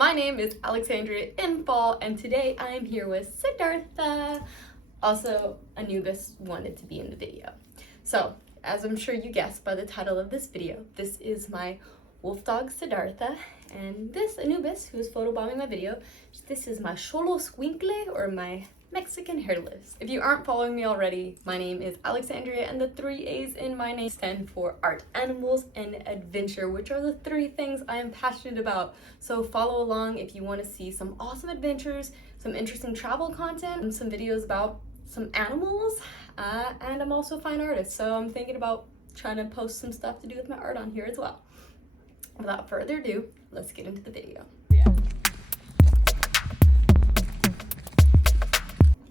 My name is Alexandria N, and today I am here with Siddhartha. Also, Anubis wanted to be in the video. So, as I'm sure you guessed by the title of this video, this is my Wolfdog Siddhartha, and this Anubis, who's photobombing my video, this is my Xolo Squinkle, or my Mexican hairless. If you aren't following me already, my name is Alexandria, and the 3 A's in my name stand for art, animals, and adventure, which are the 3 things I am passionate about. So follow along if you want to see some awesome adventures, some interesting travel content, and some videos about some animals, and I'm also a fine artist, so I'm thinking about trying to post some stuff to do with my art on here as well. Without further ado, let's get into the video.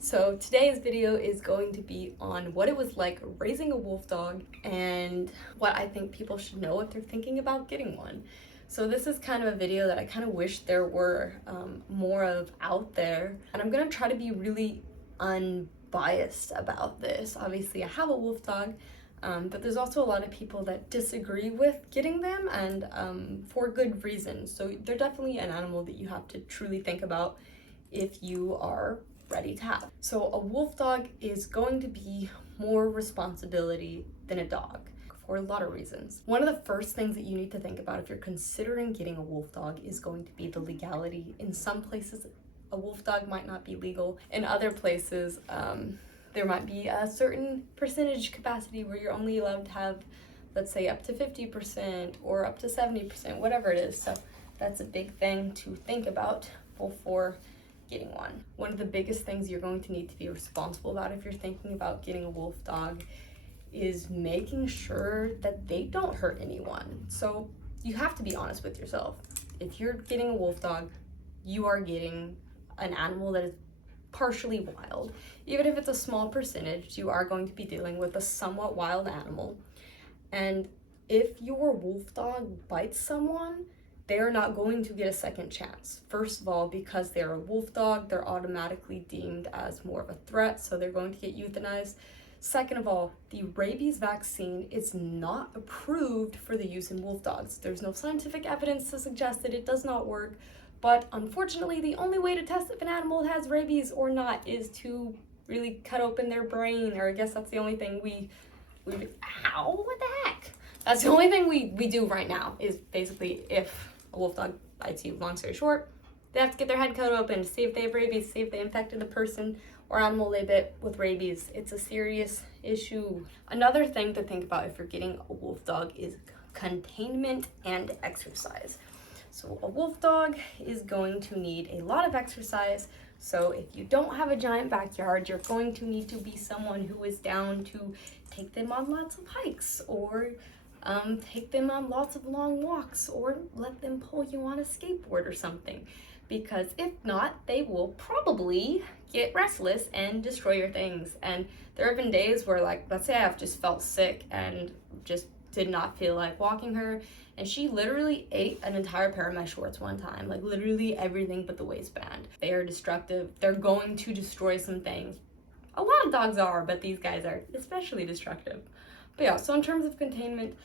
So today's video is going to be on what it was like raising a wolf dog and what I think people should know if they're thinking about getting one. So this is kind of a video that I kind of wish there were more of out there, and I'm gonna try to be really unbiased about this. Obviously I have a wolf dog, but there's also a lot of people that disagree with getting them, and for good reason. So they're definitely an animal that you have to truly think about if you are ready to have. So a wolf dog is going to be more responsibility than a dog for a lot of reasons. One of the first things that you need to think about if you're considering getting a wolf dog is going to be the legality. In some places, a wolf dog might not be legal. In other places, there might be a certain percentage capacity where you're only allowed to have, let's say, up to 50% or up to 70%, whatever it is. So that's a big thing to think about before getting one. One of the biggest things you're going to need to be responsible about if you're thinking about getting a wolf dog is making sure that they don't hurt anyone. So you have to be honest with yourself. If you're getting a wolf dog, you are getting an animal that is partially wild. Even if it's a small percentage, you are going to be dealing with a somewhat wild animal. And if your wolf dog bites someone, they're not going to get a second chance. First of all, because they're a wolf dog, they're automatically deemed as more of a threat, so they're going to get euthanized. Second of all, the rabies vaccine is not approved for the use in wolf dogs. There's no scientific evidence to suggest that it does not work, but unfortunately, the only way to test if an animal has rabies or not is to really cut open their brain, or I guess that's the only thing what the heck? That's the only thing we do right now, is basically if a wolf dog bites you, long story short, they have to get their head cut open to see if they have rabies, see if they infected the person or animal they bit with rabies. It's a serious issue. Another thing to think about if you're getting a wolf dog is containment and exercise. So a wolf dog is going to need a lot of exercise. So if you don't have a giant backyard, you're going to need to be someone who is down to take them on lots of hikes, or take them on lots of long walks, or let them pull you on a skateboard or something. Because if not, they will probably get restless and destroy your things. And there have been days where, like, let's say I've just felt sick and just did not feel like walking her, and she literally ate an entire pair of my shorts one time, like literally everything but the waistband. They are destructive. They're going to destroy some things. A lot of dogs are, but these guys are especially destructive. But yeah, so in terms of containment,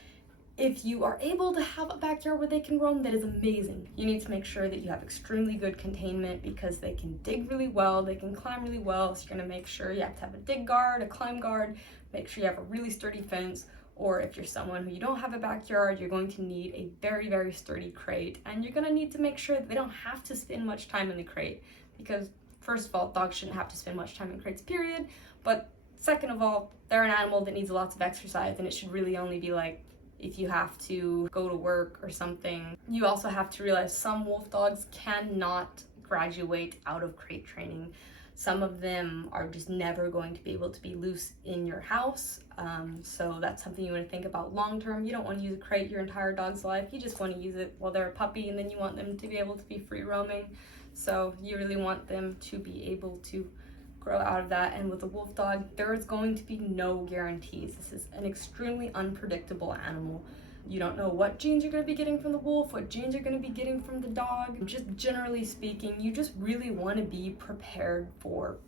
if you are able to have a backyard where they can roam, that is amazing. You need to make sure that you have extremely good containment, because they can dig really well, they can climb really well. So you're gonna make sure you have to have a dig guard, a climb guard, make sure you have a really sturdy fence, or if you're someone who you don't have a backyard, you're going to need a very, very sturdy crate. And you're gonna need to make sure that they don't have to spend much time in the crate, because first of all, dogs shouldn't have to spend much time in crates, period. But second of all, they're an animal that needs lots of exercise, and it should really only be like if you have to go to work or something. You also have to realize some wolf dogs cannot graduate out of crate training. Some of them are just never going to be able to be loose in your house. So that's something you want to think about long term. You don't want to use a crate your entire dog's life. You just want to use it while they're a puppy, and then you want them to be able to be free roaming. So you really want them to be able to grow out of that. And with a wolf dog, there is going to be no guarantees. This is an extremely unpredictable animal. You don't know what genes you're going to be getting from the wolf, what genes you're going to be getting from the dog. Just generally speaking, you just really want to be prepared for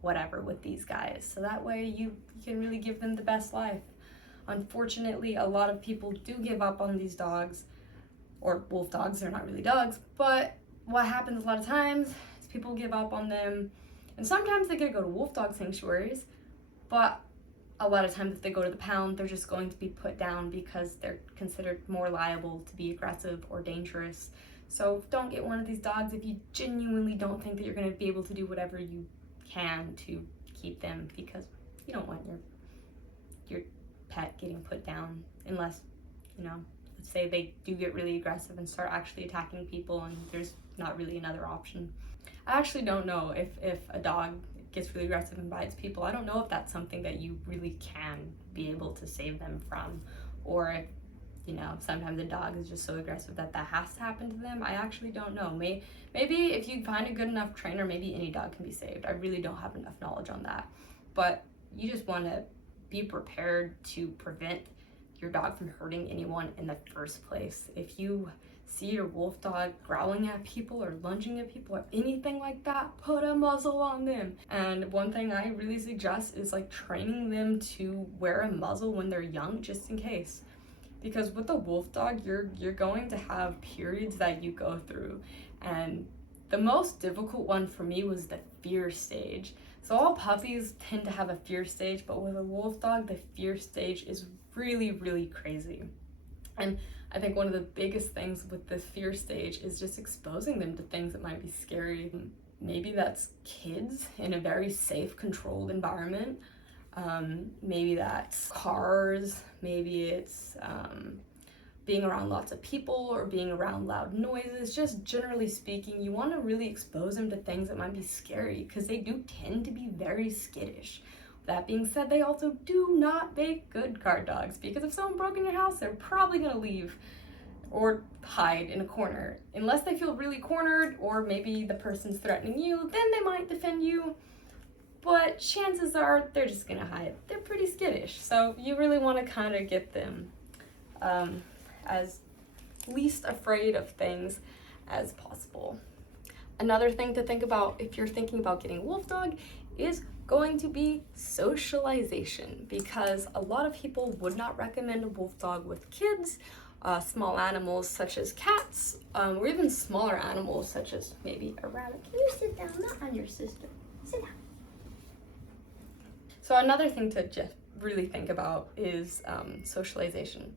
whatever with these guys, so that way you can really give them the best life. Unfortunately, a lot of people do give up on these dogs, or wolf dogs. They're not really dogs, but what happens a lot of times is people give up on them, and sometimes they get to go to wolf dog sanctuaries, but a lot of times if they go to the pound, they're just going to be put down because they're considered more liable to be aggressive or dangerous. So don't get one of these dogs if you genuinely don't think that you're going to be able to do whatever you can to keep them, because you don't want your pet getting put down unless, let's say they do get really aggressive and start actually attacking people and there's not really another option. I actually don't know if a dog gets really aggressive and bites people. I don't know if that's something that you really can be able to save them from, or if, sometimes a dog is just so aggressive that has to happen to them. I actually don't know. Maybe if you find a good enough trainer, maybe any dog can be saved. I really don't have enough knowledge on that. But you just want to be prepared to prevent your dog from hurting anyone in the first place. If you see your wolf dog growling at people or lunging at people or anything like that, put a muzzle on them. And one thing I really suggest is training them to wear a muzzle when they're young, just in case. Because with a wolf dog, you're going to have periods that you go through. And the most difficult one for me was the fear stage. So all puppies tend to have a fear stage, but with a wolf dog, the fear stage is really, really crazy. And I think one of the biggest things with the fear stage is just exposing them to things that might be scary. Maybe that's kids in a very safe, controlled environment. Maybe that's cars. Maybe it's being around lots of people or being around loud noises. Just generally speaking, you want to really expose them to things that might be scary, because they do tend to be very skittish. That being said, they also do not make good guard dogs, because if someone broke in your house, they're probably going to leave or hide in a corner. Unless they feel really cornered, or maybe the person's threatening you, then they might defend you. But chances are they're just going to hide. They're pretty skittish. So you really want to kind of get them as least afraid of things as possible. Another thing to think about if you're thinking about getting a wolf dog is going to be socialization, because a lot of people would not recommend a wolf dog with kids, small animals such as cats, or even smaller animals such as maybe a rabbit. Can you sit down? Not on your sister. Sit down. So another thing to just really think about is socialization.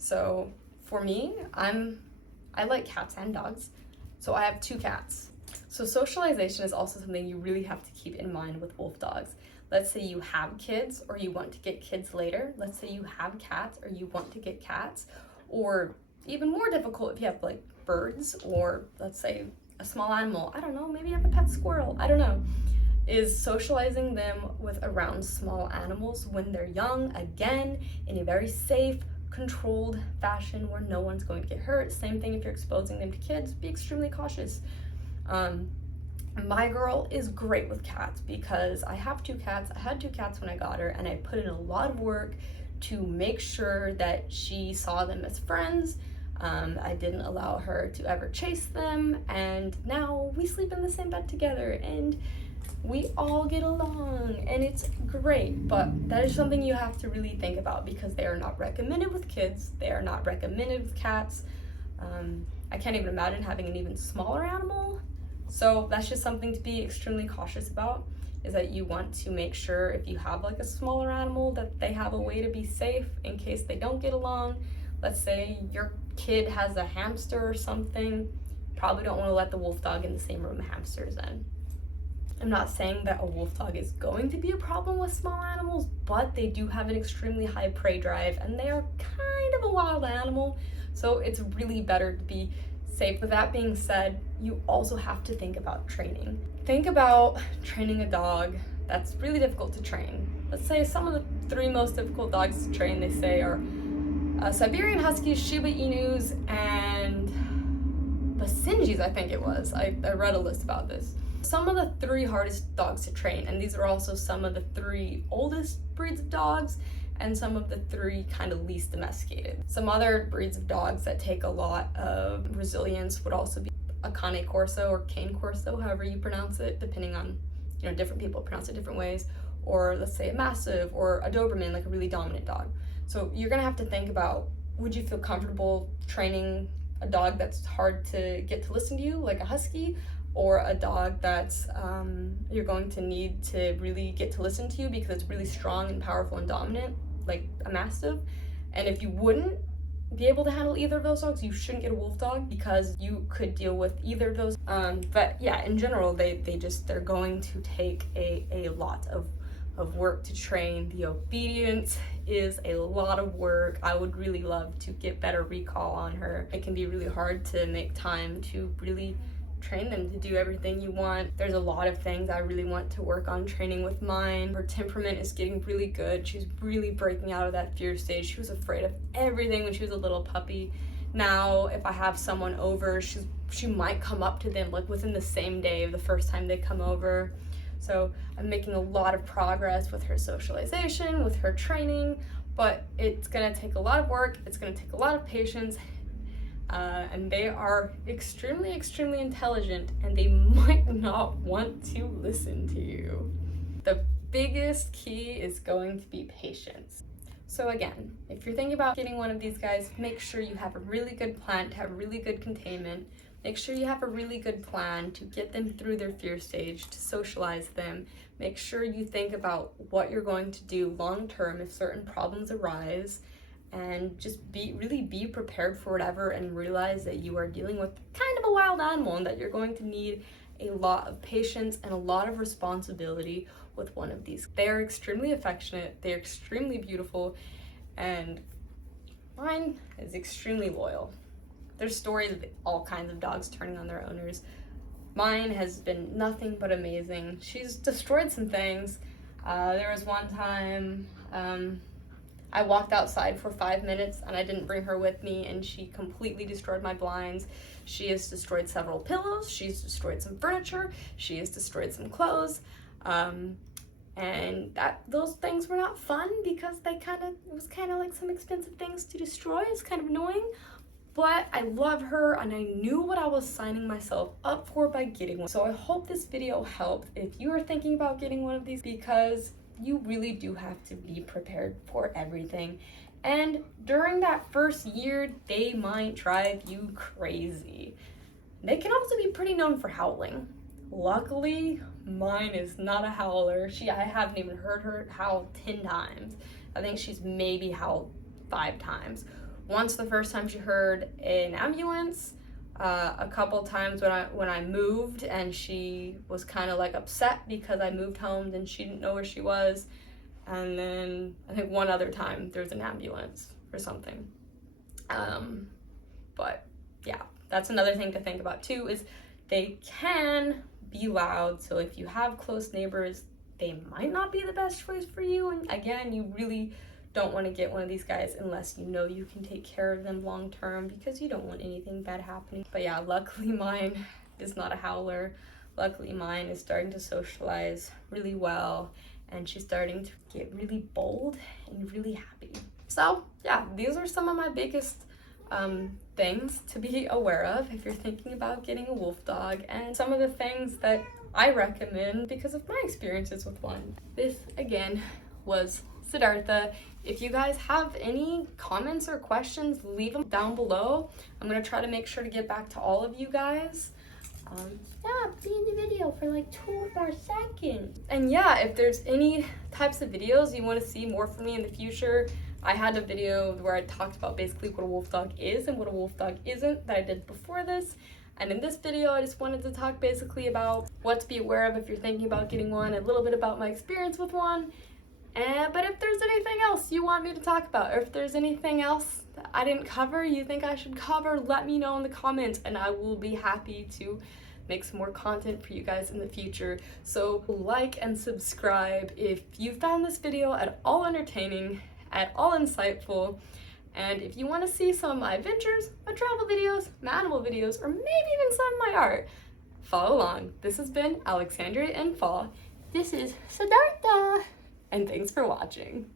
So for me, I like cats and dogs, so I have 2 cats. So socialization is also something you really have to keep in mind with wolf dogs. Let's say you have kids or you want to get kids later. Let's say you have cats or you want to get cats, or even more difficult if you have birds, or let's say a small animal. I don't know, maybe you have a pet squirrel. I don't know. Is socializing them with around small animals when they're young, again, in a very safe, controlled fashion where no one's going to get hurt. Same thing if you're exposing them to kids, be extremely cautious. My girl is great with cats because I have 2 cats. I had 2 cats when I got her, and I put in a lot of work to make sure that she saw them as friends. I didn't allow her to ever chase them, and now we sleep in the same bed together and we all get along, and it's great. But that is something you have to really think about, because they are not recommended with kids. They are not recommended with cats. I can't even imagine having an even smaller animal. So that's just something to be extremely cautious about, is that you want to make sure if you have a smaller animal that they have a way to be safe in case they don't get along. Let's say your kid has a hamster or something, probably don't want to let the wolf dog in the same room the hamster is in. I'm not saying that a wolf dog is going to be a problem with small animals, but they do have an extremely high prey drive and they are kind of a wild animal, so it's really better to be safe. With that being said, you also have to think about training. Think about training a dog that's really difficult to train. Let's say some of the 3 most difficult dogs to train, they say, are Siberian Huskies, Shiba Inus, and Basenjis, I think it was. I read a list about this. Some of the 3 hardest dogs to train, and these are also some of the 3 oldest breeds of dogs and some of the 3 kind of least domesticated. Some other breeds of dogs that take a lot of resilience would also be a Cane Corso or Cane Corso, however you pronounce it, depending on, different people pronounce it different ways, or let's say a Mastiff or a Doberman, a really dominant dog. So you're gonna have to think about, would you feel comfortable training a dog that's hard to get to listen to you, like a husky, or a dog that's you're going to need to really get to listen to you because it's really strong and powerful and dominant, like a mastiff. And if you wouldn't be able to handle either of those dogs, you shouldn't get a wolf dog because you could deal with either of those. But yeah, in general, they're going to take a lot of work to train. The obedience is a lot of work. I would really love to get better recall on her. It can be really hard to make time to really train them to do everything you want. There's a lot of things I really want to work on training with mine. Her temperament is getting really good. She's really breaking out of that fear stage. She was afraid of everything when she was a little puppy. Now, if I have someone over, she might come up to them like within the same day of the first time they come over. So I'm making a lot of progress with her socialization, with her training, but it's gonna take a lot of work. It's gonna take a lot of patience. And they are extremely, extremely intelligent, and they might not want to listen to you. The biggest key is going to be patience. So again, if you're thinking about getting one of these guys, make sure you have a really good plan to have really good containment. Make sure you have a really good plan to get them through their fear stage, to socialize them. Make sure you think about what you're going to do long term if certain problems arise. And just really be prepared for whatever, and realize that you are dealing with kind of a wild animal and that you're going to need a lot of patience and a lot of responsibility with one of these. They're extremely affectionate, they're extremely beautiful, and mine is extremely loyal. There's stories of all kinds of dogs turning on their owners. Mine has been nothing but amazing. She's destroyed some things. There was one time, I walked outside for 5 minutes and I didn't bring her with me, and she completely destroyed my blinds. She has destroyed several pillows, she's destroyed some furniture, she has destroyed some clothes, and those things were not fun because it was kind of like some expensive things to destroy. It's kind of annoying, but I love her and I knew what I was signing myself up for by getting one. So I hope this video helped if you are thinking about getting one of these, because you really do have to be prepared for everything. And during that first year, they might drive you crazy. They can also be pretty known for howling. Luckily, mine is not a howler. I haven't even heard her howl 10 times. I think she's maybe howled 5 times. Once the first time she heard an ambulance, a couple times when I moved and she was kind of like upset because I moved homes and she didn't know where she was. And then I think one other time there was an ambulance or something. But yeah, that's another thing to think about too, is they can be loud. So if you have close neighbors, they might not be the best choice for you. And again, you really don't want to get one of these guys unless you know you can take care of them long term, because you don't want anything bad happening. But yeah, luckily mine is not a howler. Luckily mine is starting to socialize really well, and she's starting to get really bold and really happy. So yeah, these are some of my biggest things to be aware of if you're thinking about getting a wolf dog, and some of the things that I recommend because of my experiences with one. This again was Siddhartha. If you guys have any comments or questions, leave them down below. I'm gonna try to make sure to get back to all of you guys. Yeah, be in the video for like 2 more seconds. And yeah, if there's any types of videos you want to see more from me in the future, I had a video where I talked about basically what a wolf dog is and what a wolf dog isn't that I did before this. And in this video, I just wanted to talk basically about what to be aware of if you're thinking about getting one, a little bit about my experience with one. But if there's anything else you want me to talk about, or if there's anything else that I didn't cover you think I should cover, let me know in the comments and I will be happy to make some more content for you guys in the future. So like and subscribe if you found this video at all entertaining, at all insightful, and if you want to see some of my adventures, my travel videos, my animal videos, or maybe even some of my art, follow along. This has been Alexandria N. This is Siddhartha, and thanks for watching.